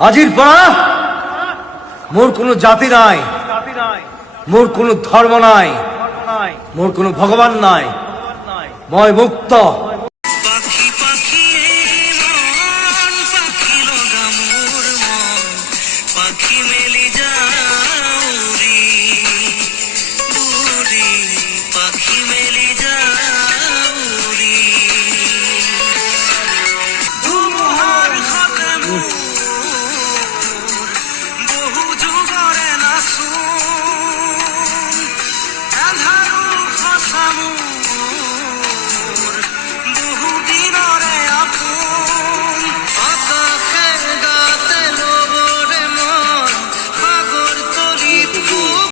আজির পা মোর কোনো জাতি নাই। মোর কোনো ধর্ম নাই। মোর কোনো ভগবান নাই। ময় মুক্ত। পাখি মেলি যা